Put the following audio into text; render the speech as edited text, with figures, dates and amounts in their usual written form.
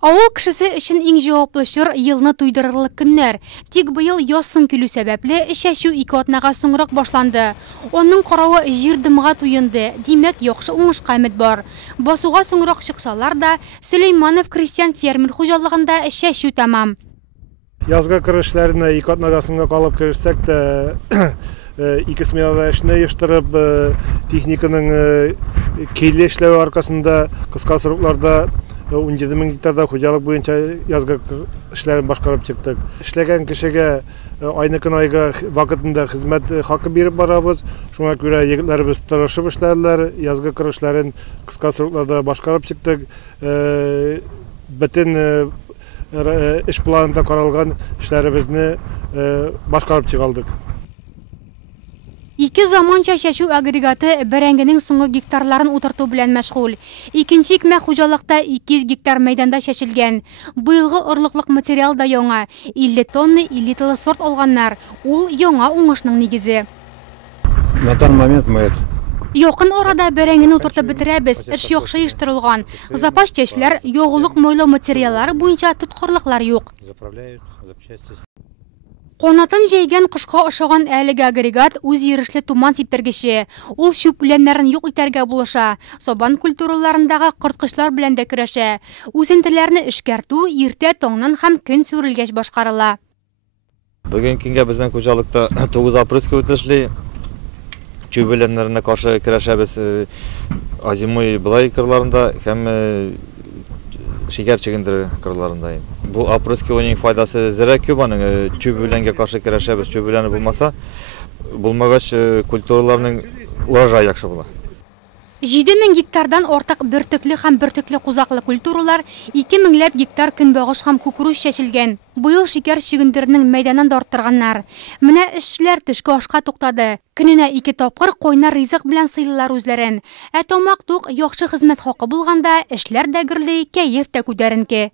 Авыл кешесе өчен иң җаваплы чор елны туйдырырлык көннәр. Тик быел ясын килү сәбәпле чәчү 2 атнага соңрак башланды. Оның каравы җир дымга туенды. Димәк, яхшы уңышка өмет бар. Басуга соңрак чыксалар да, Сөләйманов крестьян-фермер хуҗалыгында чәчү тәмам. Язгы көрәшләренә 2 атнага соңга калып керсәк тә, 2 сменада эшне оештырып, техниканың киле эшләве аркасында кыска срокларда 17 000 гектарда хуҗалык буенча язгы эшләрен башкарып чыктык. Эшләгән кешегә айныкын айга вакытында хезмәт хакы биреп барабыз. Шуңа күрә егетләребез тырышып эшләделәр, язгы эшләрен кыска срокларда башкарып чыктык. Бөтен эш планында каралган эшләребезне башкарып чыгалдык. Ике заманча чәчү агрегаты бәрәңгенең соңгы гектарларын утырту белән мәшгуль. Икенче икмәк хуҗалыкта 200 гектар мәйданда чәчелгән. Быелгы орлыклык материал да яңа. 50 тонна элиталы сорт алганнар. Ул яңа уңышның нигезе. На данный момент мы Якын арада бәрәңгене утыртып бетерәбез. Эш яхшы оештырылган. Запас чәчләр, ягулык мойлау материаллары буенча тоткарлыклар юк. Конатын җәйгән кышка ошаган әлеге агрегат үз йөрешле туман сипергече. Ул чүпләннәрен юк итәргә булыша. Сабан культураларындагы кырткычлар белән дә көрәшә. Үсентеләрне эшкәртү иртә таңнан һәм көн сүрелгәч башкарыла. Бүген көнгә безнең хуҗалыкта 9 апрель үтешли. Чүпләннәренә каршы көрәшәбез. Азимой былай кырларында һәм шикәр чигендер кырларында. Бу опроскеның файдасы зирәк күп аның чүпләнгә каршы көрәшәбез. Чүпләне булмаса, булмагач культураларның урожай яхшы була. 7000 гектардан артык бөртекле һәм бөртекле кузаклы культуралар, 2000 гектар көнбагыш һәм кукуруз чәчелгән. Быел шикәр чигендеренең мәйданын да арттырганнар. Менә эшләр төшке ашка туктады. Көненә 2 тапкыр койнар ризык белән сыйлылар үзләрен. Тамак тук, яхшы хезмәт хакы булганда, эшләр дә гөрле, кәеф тә күтәренке.